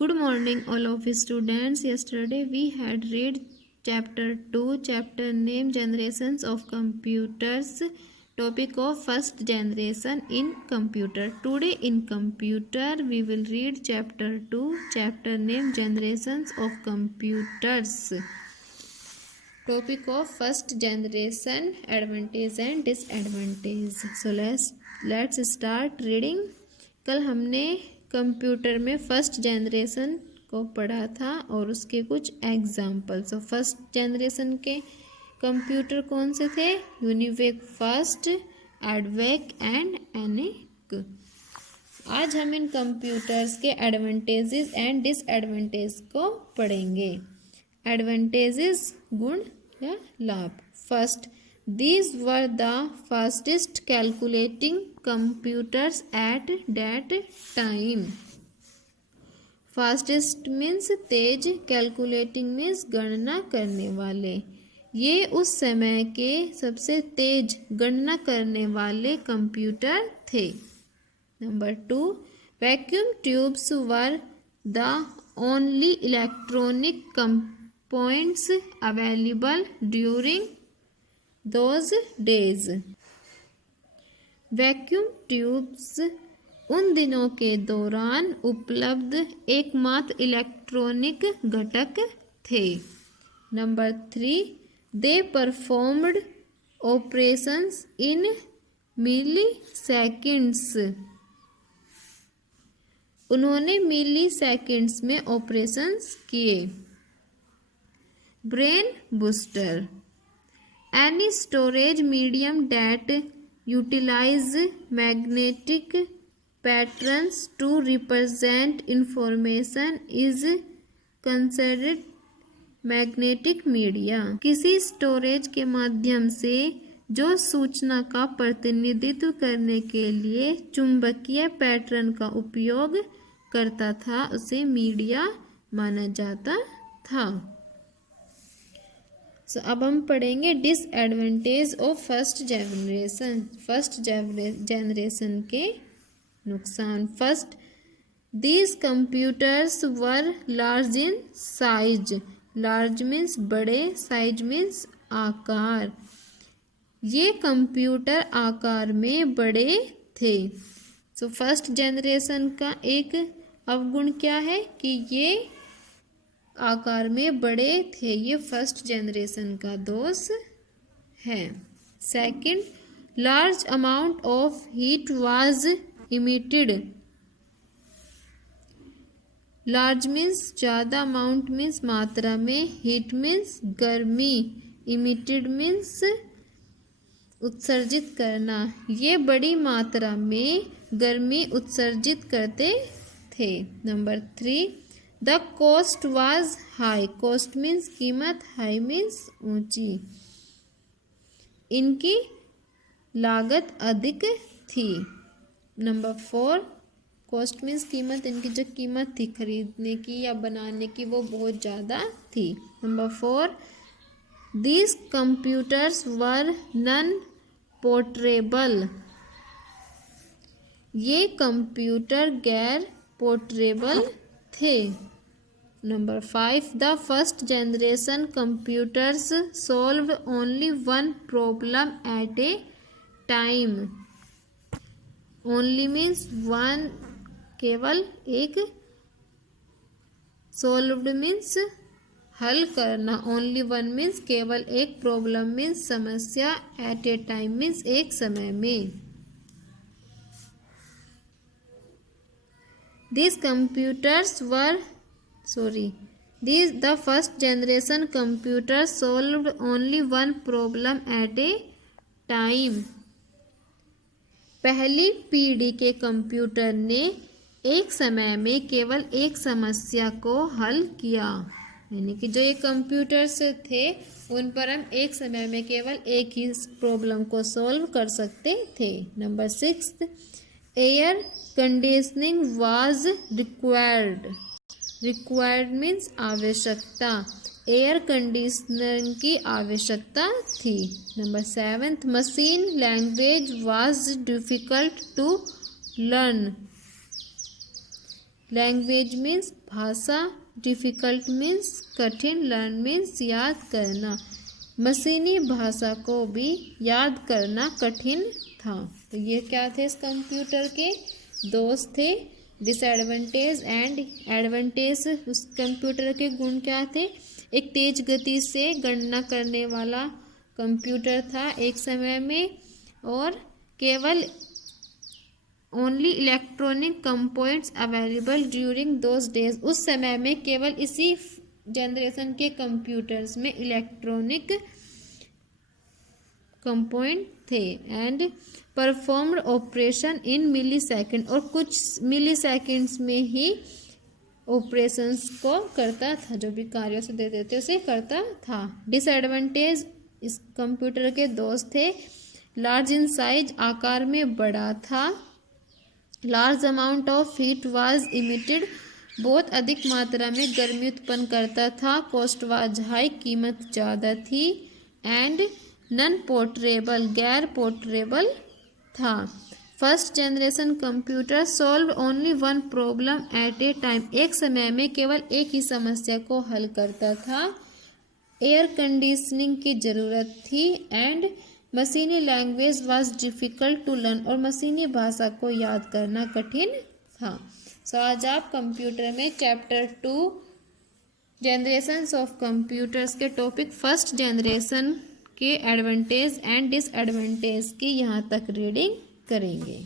Good morning, all of you students. Yesterday we had read chapter 2, chapter name generations of computers, topic of first generation in computer. Today in computer we will read chapter 2, chapter name generations of computers. Topic of first generation advantage and disadvantage. So let's start reading. कल हमने computer में first generation को पढ़ा था और उसके कुछ examples. तो फर्स्ट जनरेशन के कंप्यूटर कौन से थे? UNIVAC first, EDVAC and ENIAC. आज हम इन कंप्यूटर्स के एडवांटेजेस एंड डिसएडवांटेज को पढ़ेंगे। एडवांटेजेस गुण या लाभ। First, these were the fastest calculating computers at that time. Fastest means Tej, calculating means गणना करने वाले। ये उस समय के सबसे तेज गणना करने वाले कंप्यूटर थे। Number 2, vacuum tubes were the only electronic components available during those days. Vacuum tubes उन दिनों के दौरान उपलब्ध एकमात्र इलेक्ट्रॉनिक घटक थे। Number 3, they performed operations in milliseconds. उन्होंने मिली सेकेंड्स में ऑपरेशंस किए। Brain booster, any storage medium that utilize magnetic patterns to represent information is considered magnetic media. किसी स्टोरेज के माध्यम से जो सूचना का प्रतिनिधित्व करने के लिए चुंबकीय पैटर्न का उपयोग करता था उसे मीडिया माना जाता था। अब हम पढ़ेंगे डिसएडवांटेज ऑफ फर्स्ट जनरेशन के नुकसान। First, these computers were large in size. Large means बड़े, साइज मीन्स आकार। ये कंप्यूटर आकार में बड़े थे। सो फर्स्ट जनरेशन का एक अवगुण क्या है कि ये आकार में बड़े थे। ये फर्स्ट जनरेशन का दोष है। Second, large amount of heat was emitted. Large means ज़्यादा, अमाउंट मीन्स मात्रा में, हीट मीन्स गर्मी, इमिटेड मीन्स उत्सर्जित करना। ये बड़ी मात्रा में गर्मी उत्सर्जित करते थे। Number 3, the cost was high. Cost means कीमत, हाई मीन्स ऊंची। इनकी लागत अधिक थी। नंबर 4, कॉस्ट मीन्स कीमत, इनकी जो कीमत थी खरीदने की या बनाने की वो बहुत ज़्यादा थी। Number 4, these computers were non portable. ये कंप्यूटर गैर पोर्टेबल थे। Number 5, the first generation computers solved only one problem at A time. Only means one, केवल एक। सॉल्व्ड मीन्स हल करना। ओनली वन मीन्स केवल एक। प्रॉब्लम मीन्स समस्या। एट ए टाइम मीन्स एक समय में। These computers were the first generation computers solved only one problem at a time. पहली पीढ़ी के कंप्यूटर ने एक समय में केवल एक समस्या को हल किया। यानी कि जो ये कंप्यूटर्स थे उन पर हम एक समय में केवल एक ही प्रॉब्लम को सॉल्व कर सकते थे। Number 6, air conditioning was required. Required means आवश्यकता। एयर कंडीशनर की आवश्यकता थी। Number 7, machine language was difficult to learn. Language means भाषा, डिफ़िकल्ट मीन्स कठिन, लर्न मीन्स याद करना। मशीनी भाषा को भी याद करना कठिन था। तो ये क्या थे इस कंप्यूटर के दोष थे। डिसएडवांटेज एंड एडवांटेज उस कंप्यूटर के गुण क्या थे। एक तेज गति से गणना करने वाला कंप्यूटर था एक समय में, और केवल only electronic components available during those days. उस समय में केवल इसी जनरेशन के कंप्यूटर्स में इलेक्ट्रॉनिक कंपोनेंट थे। And performed operation in millisecond, और कुछ मिली सेकेंड्स में ही ऑपरेशंस को करता था, जो भी कार्यों से दे देते उसे करता था। डिसएडवांटेज इस कंप्यूटर के दोष थे। लार्ज इन साइज, आकार में बड़ा था। Large amount of heat was emitted, बहुत अधिक मात्रा में गर्मी उत्पन्न करता था। कॉस्ट वाज हाई, कीमत ज़्यादा थी। एंड नॉन पोर्टेबल, गैर पोर्टेबल था। First generation computer solve only one problem at A time, एक समय में केवल एक ही समस्या को हल करता था। एयर कंडीशनिंग की ज़रूरत थी। एंड मशीनी language was difficult to learn, और मशीनी भाषा को याद करना कठिन था। सो आज आप कंप्यूटर में चैप्टर 2 जनरेशन्स ऑफ कंप्यूटर्स के टॉपिक फर्स्ट जनरेशन के एडवांटेज एंड डिसएडवांटेज की यहाँ तक रीडिंग करेंगे।